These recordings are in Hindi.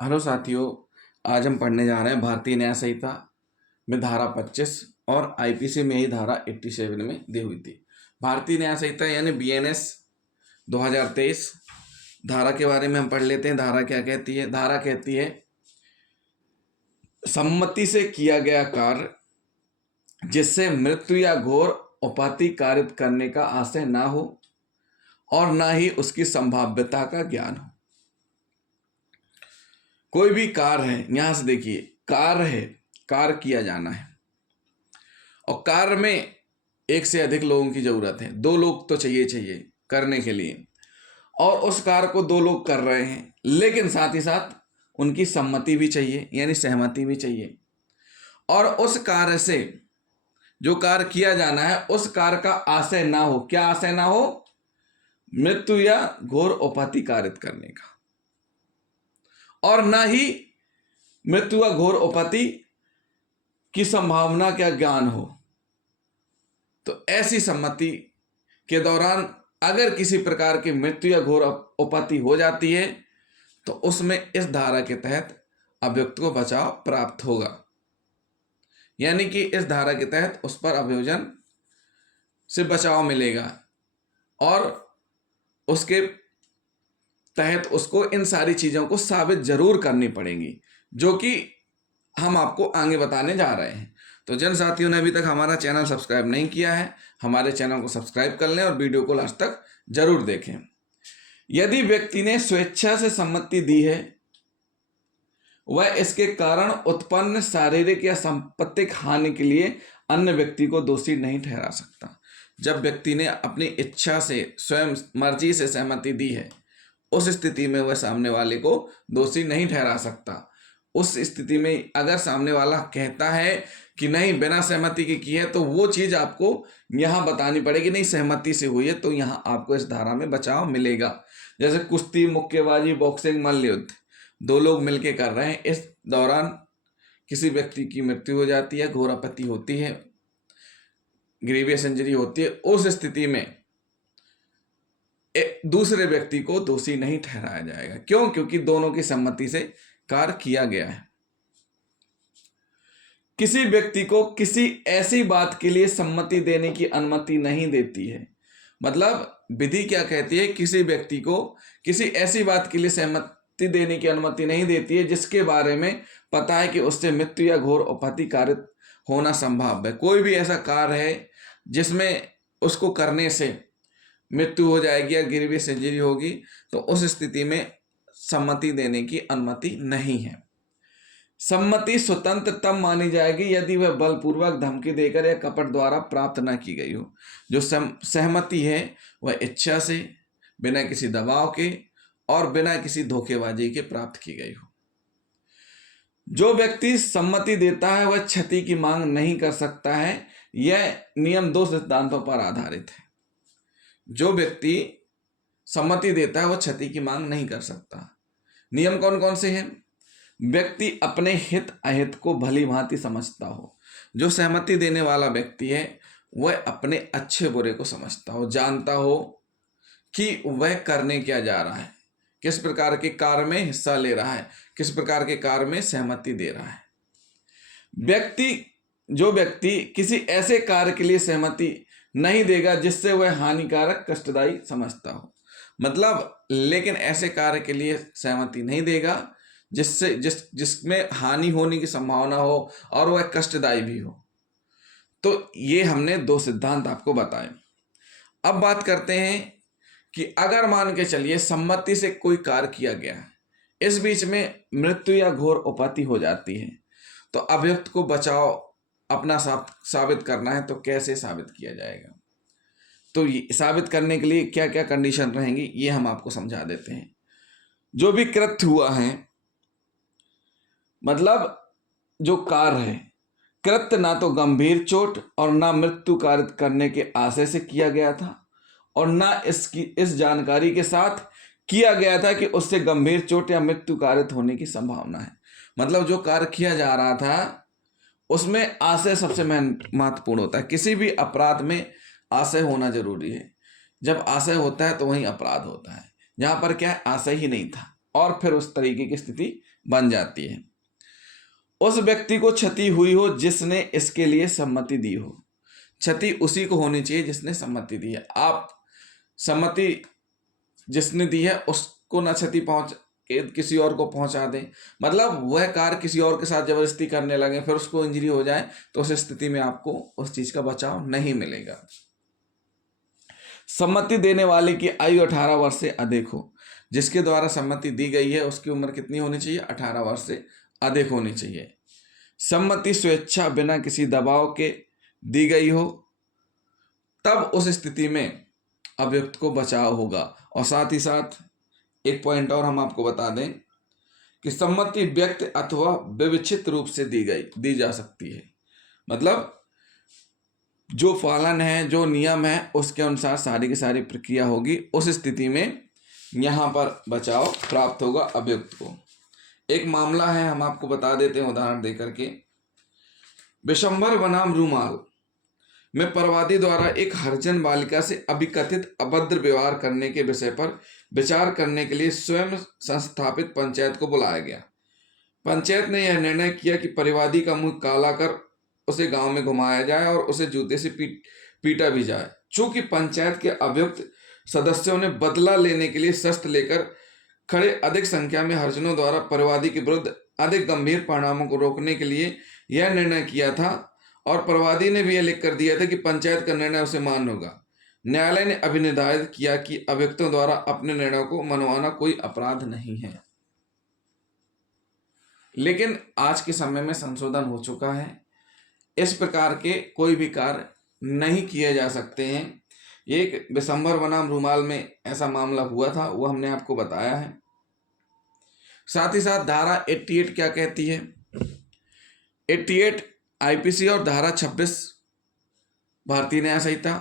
हेलो साथियों, आज हम पढ़ने जा रहे हैं भारतीय न्याय संहिता में धारा 25 और आईपीसी में ही धारा 87 में दी हुई थी। भारतीय न्याय संहिता यानी बीएनएस 2023 धारा के बारे में हम पढ़ लेते हैं। धारा क्या कहती है? धारा कहती है सम्मति से किया गया कार्य जिससे मृत्यु या घोर उपाधि कारित करने का आशय ना हो और ना ही उसकी संभाव्यता का ज्ञान हो। कोई भी कार्य है, यहां से देखिए, कार्य है, कार्य किया जाना है और कार्य में एक से अधिक लोगों की जरूरत है। 2 लोग तो चाहिए करने के लिए, और उस कार्य को 2 लोग कर रहे हैं, लेकिन साथ ही साथ उनकी सम्मति भी चाहिए, यानी सहमति भी चाहिए। और उस कार्य से जो कार्य किया जाना है उस कार्य का आशय ना हो। क्या आशय ना हो? मृत्यु या घोर उपाधि कारित करने का, और ना ही मृत्यु या घोर उपाधि की संभावना का ज्ञान हो। तो ऐसी सम्मति के दौरान अगर किसी प्रकार की मृत्यु या घोर उपाधि हो जाती है तो उसमें इस धारा के तहत अभियुक्त को बचाव प्राप्त होगा, यानी कि इस धारा के तहत उस पर अभियोजन से बचाव मिलेगा और उसके तहत उसको इन सारी चीजों को साबित जरूर करनी पड़ेगी, जो कि हम आपको आगे बताने जा रहे हैं। तो जिन साथियों ने अभी तक हमारा चैनल सब्सक्राइब नहीं किया है, हमारे चैनल को सब्सक्राइब कर लें और वीडियो को लास्ट तक जरूर देखें। यदि व्यक्ति ने स्वेच्छा से सम्मति दी है, वह इसके कारण उत्पन्न शारीरिक या सांपत्तिक हानि के लिए अन्य व्यक्ति को दोषी नहीं ठहरा सकता। जब व्यक्ति ने अपनी इच्छा से, स्वयं मर्जी से सहमति दी है, उस स्थिति में वह सामने वाले को दोषी नहीं ठहरा सकता। उस स्थिति में अगर सामने वाला कहता है कि नहीं, बिना सहमति के की है, तो वो चीज आपको यहां बतानी पड़ेगी, नहीं सहमति से हुई है, तो यहां आपको इस धारा में बचाव मिलेगा। जैसे कुश्ती, मुक्केबाजी, बॉक्सिंग, मल्लयुद्ध 2 लोग मिलके कर रहे हैं, इस दौरान किसी व्यक्ति की मृत्यु हो जाती है, घोर आपत्ति होती है, ग्रीवियस इंजरी होती है, उस स्थिति में दूसरे व्यक्ति को दोषी नहीं ठहराया जाएगा। क्यों? क्योंकि दोनों की सम्मति से कार्य किया गया है। किसी व्यक्ति को किसी ऐसी बात के लिए सम्मति देने की अनुमति नहीं देती है। मतलब विधि क्या कहती है? किसी व्यक्ति को किसी ऐसी बात के लिए सहमति देने की अनुमति नहीं देती है जिसके बारे में पता है कि उससे मृत्यु या घोर उपाधि कारित होना संभव है। कोई भी ऐसा कार्य है जिसमें उसको करने से मृत्यु हो जाएगी या ग्रीवियस इंजरी होगी, तो उस स्थिति में सम्मति देने की अनुमति नहीं है। सम्मति स्वतंत्र तब मानी जाएगी यदि वह बलपूर्वक, धमकी देकर या कपट द्वारा प्राप्त न की गई हो। जो सहमति है वह इच्छा से, बिना किसी दबाव के और बिना किसी धोखेबाजी के प्राप्त की गई हो। जो व्यक्ति सम्मति देता है वह क्षति की मांग नहीं कर सकता है। यह नियम 2 सिद्धांतों पर आधारित है। जो व्यक्ति सम्मति देता है वह क्षति की मांग नहीं कर सकता। नियम कौन कौन से हैं? व्यक्ति अपने हित अहित को भली भांति समझता हो। जो सहमति देने वाला व्यक्ति है वह अपने अच्छे बुरे को समझता हो, जानता हो कि वह करने क्या जा रहा है, किस प्रकार के कार्य में हिस्सा ले रहा है, किस प्रकार के कार्य में सहमति दे रहा है। जो व्यक्ति किसी ऐसे कार्य के लिए सहमति नहीं देगा जिससे वह हानिकारक, कष्टदायी समझता हो। मतलब लेकिन ऐसे कार्य के लिए सहमति नहीं देगा जिसमें हानि होने की संभावना हो और वह कष्टदायी भी हो। तो ये हमने 2 सिद्धांत आपको बताए। अब बात करते हैं कि अगर मान के चलिए सम्मति से कोई कार्य किया गया है, इस बीच में मृत्यु या घोर उपाधि हो जाती है, तो अभियुक्त को बचाव अपना साबित करना है, तो कैसे साबित किया जाएगा? तो ये साबित करने के लिए क्या क्या कंडीशन रहेंगी ये हम आपको समझा देते हैं। जो भी कृत्य हुआ है, मतलब जो कार्य है, कृत्य ना तो गंभीर चोट और ना मृत्यु कारित करने के आशय से किया गया था और ना इस जानकारी के साथ किया गया था कि उससे गंभीर चोट या मृत्यु कारित होने की संभावना है। मतलब जो कार्य किया जा रहा था उसमें आशय सबसे महत्वपूर्ण होता है। किसी भी अपराध में आशय होना जरूरी है। जब आशय होता है तो वहीं अपराध होता है। यहाँ पर क्या है? आशय ही नहीं था और फिर उस तरीके की स्थिति बन जाती है। उस व्यक्ति को क्षति हुई हो जिसने इसके लिए सम्मति दी हो। क्षति उसी को होनी चाहिए जिसने सम्मति दी है। आप सम्मति जिसने दी है उसको ना क्षति किसी और को पहुंचा दें, मतलब वह कार्य किसी और के साथ जबरदस्ती करने लगे फिर उसको इंजरी हो जाए, तो उस स्थिति में आपको उस चीज का बचाव नहीं मिलेगा। सम्मति देने वाले की आयु 18 वर्ष से अधिक हो। जिसके द्वारा सम्मति दी गई है उसकी उम्र कितनी होनी चाहिए? 18 वर्ष से अधिक होनी चाहिए। सम्मति स्वेच्छा बिना किसी दबाव के दी गई हो, तब उस स्थिति में अभियुक्त को बचाव होगा। और साथ ही साथ एक पॉइंट और हम आपको बता दें कि सम्मति व्यक्त अथवा विवक्षित रूप से दी जा सकती है। मतलब जो पालन है, जो नियम है, उसके अनुसार सारी की सारी प्रक्रिया होगी। उस स्थिति में यहाँ पर बचाव प्राप्त होगा अभियुक्त को। एक मामला है, हम आपको बता देते हैं उदाहरण देकर के। विशंबर बनाम रूमाल में परवादी द्वारा एक हरिजन बालिका से अभिकथित अभद्र व्यवहार करने के विषय पर विचार करने के लिए स्वयं संस्थापित पंचायत को बुलाया गया। पंचायत ने यह निर्णय किया कि परिवादी का मुंह काला कर उसे गांव में घुमाया जाए और उसे जूते से पीटा भी जाए। चूंकि पंचायत के अभियुक्त सदस्यों ने बदला लेने के लिए शस्त्र लेकर खड़े अधिक संख्या में हरिजनों द्वारा परिवादी के विरुद्ध अधिक गंभीर परिणामों को रोकने के लिए यह निर्णय किया था, और परिवादी ने भी यह लिख कर दिया था कि पंचायत का निर्णय उसे मान्य होगा। न्यायालय ने अभिनिर्धारित किया कि अभियुक्तों द्वारा अपने निर्णयों को मनवाना कोई अपराध नहीं है। लेकिन आज के समय में संशोधन हो चुका है, इस प्रकार के कोई भी कार्य नहीं किए जा सकते हैं। एक विशंबर बनाम रूमाल में ऐसा मामला हुआ था, वो हमने आपको बताया है। साथ ही साथ धारा 88 क्या कहती है? 88 आईपीसी और धारा 26 भारतीय न्याय संहिता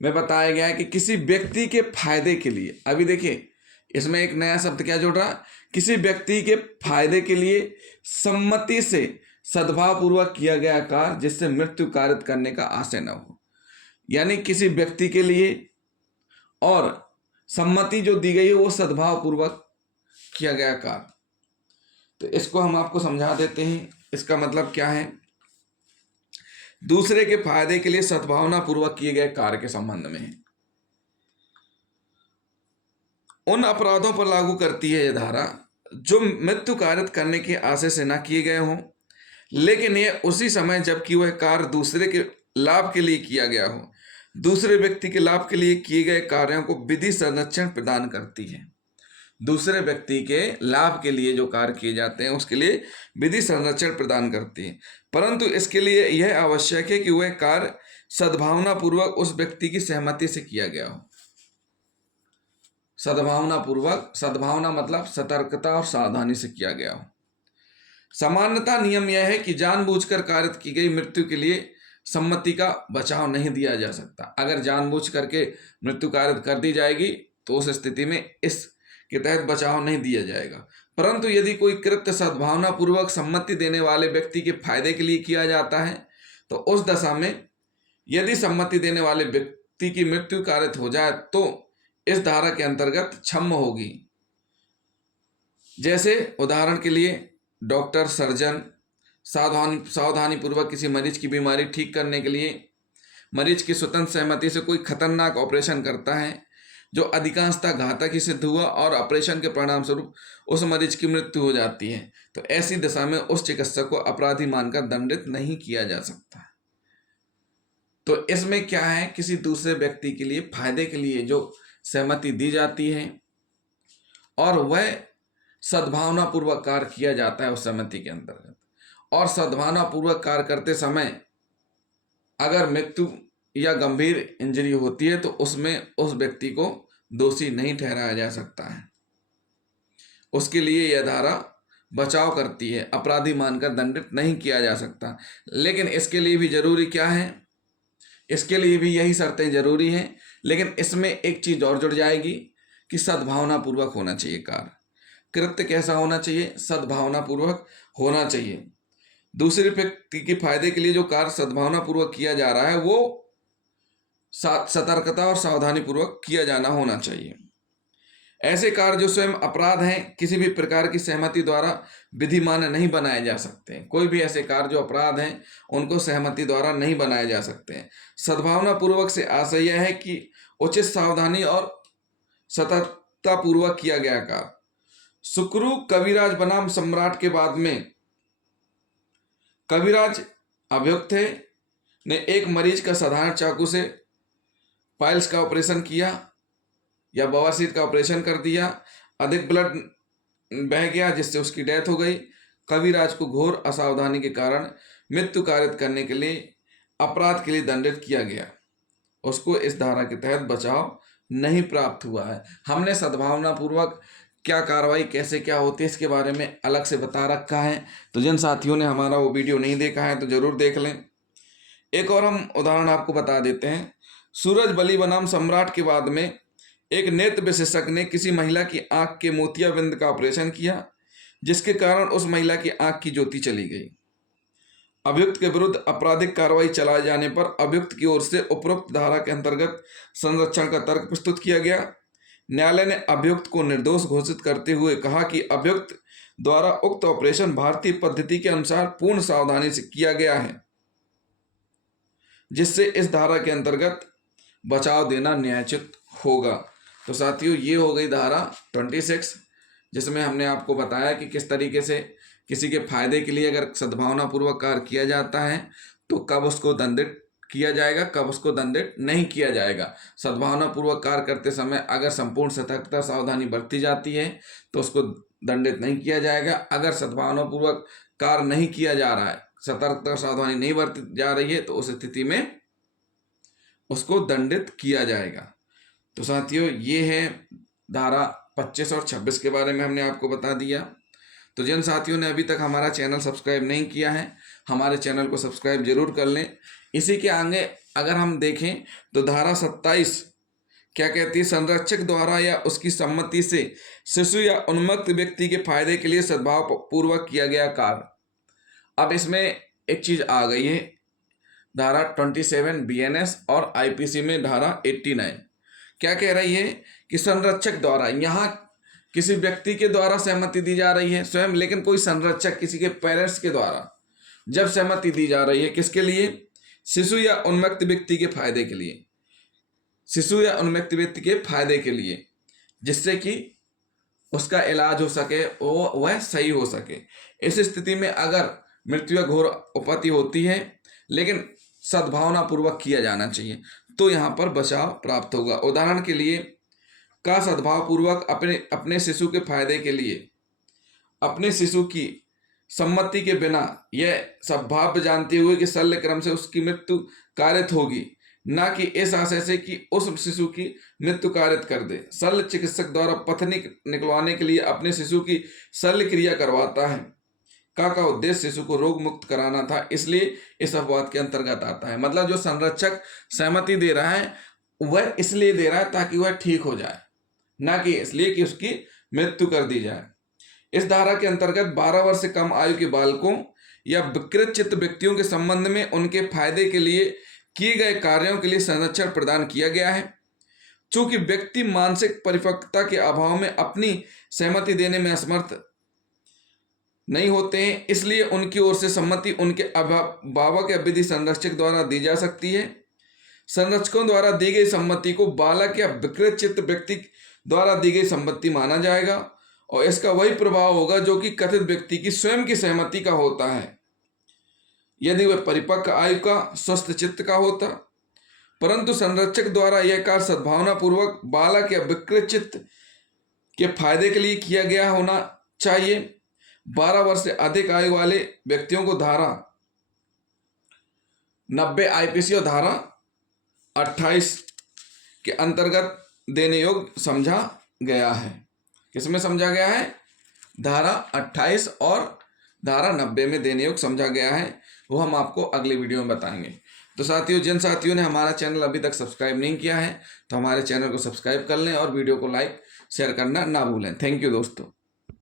में बताया गया है कि किसी व्यक्ति के फायदे के लिए, अभी देखिए इसमें एक नया शब्द क्या जुड़ रहा, किसी व्यक्ति के फायदे के लिए सम्मति से सद्भावपूर्वक किया गया कार्य जिससे मृत्यु कारित करने का आशय न हो। यानी किसी व्यक्ति के लिए और सम्मति जो दी गई है वो सद्भावपूर्वक किया गया कार्य। तो इसको हम आपको समझा देते हैं। इसका मतलब क्या है? दूसरे के फायदे के लिए सद्भावना पूर्वक किए गए कार्य के संबंध में है। उन अपराधों पर लागू करती है यह धारा जो मृत्यु कारित करने के आशय से न किए गए हों, लेकिन यह उसी समय जबकि वह कार्य दूसरे के लाभ के लिए किया गया हो। दूसरे व्यक्ति के लाभ के लिए किए गए कार्यों को विधि संरक्षण प्रदान करती है। दूसरे व्यक्ति के लाभ के लिए जो कार्य किए जाते हैं उसके लिए विधि संरक्षण प्रदान करती है, परंतु इसके लिए यह आवश्यक है कि वह कार्य सद्भावना पूर्वक उस व्यक्ति की सहमति से किया गया हो। सद्भावना पूर्वक, सद्भावना मतलब सतर्कता और सावधानी से किया गया हो। सामान्यतः नियम यह है कि जानबूझकर कारित की गई मृत्यु के लिए सम्मति का बचाव नहीं दिया जा सकता। अगर जानबूझ करके मृत्यु कारित कर दी जाएगी तो उस स्थिति में इसके तहत बचाव नहीं दिया जाएगा। परंतु यदि कोई कृत्य सद्भावना पूर्वक सम्मति देने वाले व्यक्ति के फायदे के लिए किया जाता है तो उस दशा में यदि सम्मति देने वाले व्यक्ति की मृत्यु कारित हो जाए तो इस धारा के अंतर्गत क्षम्य होगी। जैसे उदाहरण के लिए डॉक्टर, सर्जन सावधानी पूर्वक किसी मरीज की बीमारी ठीक करने के लिए मरीज की स्वतंत्र सहमति से कोई खतरनाक ऑपरेशन करता है जो अधिकांशतः घातक ही सिद्ध हुआ और ऑपरेशन के परिणाम स्वरूप उस मरीज की मृत्यु हो जाती है, तो ऐसी दशा में उस चिकित्सक को अपराधी मानकर दंडित नहीं किया जा सकता। तो इसमें क्या है, किसी दूसरे व्यक्ति के लिए फायदे के लिए जो सहमति दी जाती है और वह सद्भावना पूर्वक कार्य किया जाता है उस सहमति के अंतर्गत, और सद्भावना पूर्वक कार्य करते समय अगर मृत्यु या गंभीर इंजरी होती है तो उसमें उस व्यक्ति को दोषी नहीं ठहराया जा सकता है। उसके लिए यह धारा बचाव करती है, अपराधी मानकर दंडित नहीं किया जा सकता। लेकिन इसके लिए भी जरूरी क्या है, इसके लिए भी यही शर्तें जरूरी हैं, लेकिन इसमें एक चीज और जुड़ जाएगी कि सद्भावना पूर्वक होना चाहिए कार्य। कृत्य कैसा होना चाहिए? सद्भावना पूर्वक होना चाहिए। दूसरे व्यक्ति के फायदे के लिए जो कार्य सद्भावना पूर्वक किया जा रहा है वो सतर्कता और सावधानी पूर्वक किया जाना होना चाहिए। ऐसे कार्य जो स्वयं अपराध हैं किसी भी प्रकार की सहमति द्वारा विधिमान्य नहीं बनाए जा सकते। कोई भी ऐसे कार्य जो अपराध हैं उनको सहमति द्वारा नहीं बनाए जा सकते हैं। सद्भावना पूर्वक से आशय यह है कि उचित सावधानी और सतर्कता पूर्वक किया गया कार्य। सुक्रू कविराज बनाम सम्राट के बाद में कविराज अभियुक्त थे ने एक मरीज का साधारण चाकू से पाइल्स का ऑपरेशन किया या बवासीर का ऑपरेशन कर दिया, अधिक ब्लड बह गया जिससे उसकी डेथ हो गई। कविराज को घोर असावधानी के कारण मृत्यु कारित करने के लिए अपराध के लिए दंडित किया गया। उसको इस धारा के तहत बचाव नहीं प्राप्त हुआ है। हमने सद्भावना पूर्वक क्या कार्रवाई कैसे क्या होती है इसके बारे में अलग से बता रखा है, तो जिन साथियों ने हमारा वो वीडियो नहीं देखा है तो जरूर देख लें। एक और हम उदाहरण आपको बता देते हैं। सूरज बली बनाम सम्राट के बाद में एक नेत्र विशेषज्ञ ने किसी महिला की आंख के मोतियाबिंद का ऑपरेशन किया, जिसके कारण उस महिला की आंख की ज्योति चली गई। अभियुक्त के विरुद्ध आपराधिक कार्रवाई चलाए जाने पर अभियुक्त की ओर से उपरोक्त धारा के अंतर्गत संरक्षण का तर्क प्रस्तुत किया गया। न्यायालय ने अभियुक्त को निर्दोष घोषित करते हुए कहा कि अभियुक्त द्वारा उक्त ऑपरेशन भारतीय पद्धति के अनुसार पूर्ण सावधानी से किया गया है, जिससे इस धारा के अंतर्गत बचाव देना न्यायोचित होगा। तो साथियों, ये हो गई धारा 26, जिसमें हमने आपको बताया कि किस तरीके से किसी के फायदे के लिए अगर सद्भावना पूर्वक कार्य किया जाता है तो कब उसको दंडित किया जाएगा, कब उसको दंडित नहीं किया जाएगा। सद्भावना पूर्वक कार्य करते समय अगर संपूर्ण सतर्कता सावधानी बरती जाती है तो उसको दंडित नहीं किया जाएगा। अगर सद्भावना पूर्वक कार्य नहीं किया जा रहा है, सतर्कता सावधानी नहीं बरती जा रही है, तो उस स्थिति में उसको दंडित किया जाएगा। तो साथियों, ये है धारा 25 और 26 के बारे में हमने आपको बता दिया। तो जिन साथियों ने अभी तक हमारा चैनल सब्सक्राइब नहीं किया है, हमारे चैनल को सब्सक्राइब जरूर कर लें। इसी के आगे अगर हम देखें तो धारा 27 क्या कहती है? संरक्षक द्वारा या उसकी सम्मति से शिशु या उन्मत्त व्यक्ति के फायदे के लिए सद्भाव पूर्वक किया गया कार्य। अब इसमें एक चीज आ गई है, धारा 27 BNS और IPC में धारा 89 क्या कह रही है कि संरक्षक द्वारा, यहाँ किसी व्यक्ति के द्वारा सहमति दी जा रही है स्वयं, लेकिन कोई संरक्षक किसी के पेरेंट्स के द्वारा जब सहमति दी जा रही है, किसके लिए? शिशु या उन्मत्त व्यक्ति के फायदे के लिए, शिशु या उन्मत्त व्यक्ति के फायदे के लिए, जिससे कि उसका इलाज हो सके, वह सही हो सके। इस स्थिति में अगर मृत्यु या घोर उपत्ति होती है लेकिन सद्भावना पूर्वक किया जाना चाहिए, तो यहाँ पर बचाव प्राप्त होगा। उदाहरण के लिए, का सद्भाव पूर्वक अपने शिशु के फायदे के लिए अपने शिशु की सम्मति के बिना यह सद्भाव जानते हुए कि शल्य क्रम से उसकी मृत्यु कारित होगी, न कि इस आशय से कि उस शिशु की मृत्यु कारित कर दे। शल्य चिकित्सक द्वारा पथनी निकलवाने के लिए अपने शिशु की शल्य क्रिया करवाता है। का उद्देश्य शिशु को रोग मुक्त कराना था, इसलिए इस अपवाद के अंतर्गत आता है। मतलब जो संरक्षक सहमति दे रहा है वह इसलिए दे रहा है ताकि वह ठीक हो जाए, ना कि इसलिए कि उसकी मृत्यु कर दी जाए। इस धारा के अंतर्गत 12 वर्ष से कम आयु के बालकों या विकृत चित्त व्यक्तियों के संबंध में उनके फायदे के लिए किए गए कार्यों के लिए संरक्षण प्रदान किया गया है। चूंकि व्यक्ति मानसिक परिपक्वता के अभाव में अपनी सहमति देने में असमर्थ नहीं होते हैं, इसलिए उनकी ओर से सम्मति उनके अभिभावक या विधि संरक्षक द्वारा दी जा सकती है। संरक्षकों द्वारा दी गई सम्मति को बालक या विकृत चित्त व्यक्ति द्वारा दी गई सम्मति माना जाएगा और इसका वही प्रभाव होगा जो कि कथित व्यक्ति की स्वयं की सहमति का होता है, यदि वह परिपक्व आयु का स्वस्थ चित्त का होता। परंतु संरक्षक द्वारा यह कार्य सद्भावना पूर्वक बालक या विकृत चित्त के फायदे के लिए किया गया होना चाहिए। 12 वर्ष से अधिक आयु वाले व्यक्तियों को धारा 90 IPC और धारा 28 के अंतर्गत देने योग्य समझा गया है। किसमें समझा गया है? धारा 28 और धारा 90 में देने योग्य समझा गया है। वो हम आपको अगले वीडियो में बताएंगे। तो साथियों, जिन साथियों ने हमारा चैनल अभी तक सब्सक्राइब नहीं किया है तो हमारे चैनल को सब्सक्राइब कर लें और वीडियो को लाइक शेयर करना ना भूलें। थैंक यू दोस्तों।